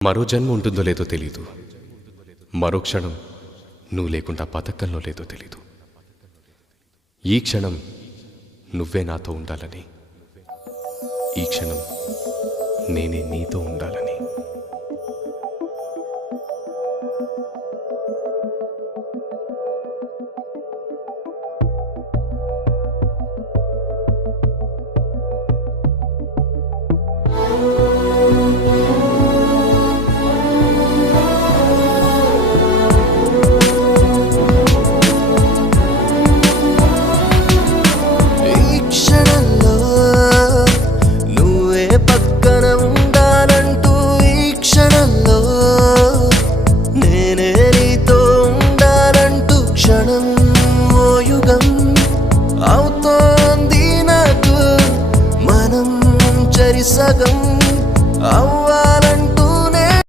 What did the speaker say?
మరో జన్మ ఉంటుందో లేదో తెలీదు. మరో క్షణం నువ్వు లేకుండా బతకంలో లేదో తెలీదు. ఈ క్షణం నువ్వే నాతో ఉండాలని, ఈ క్షణం నేనే నీతో ఉండాలని.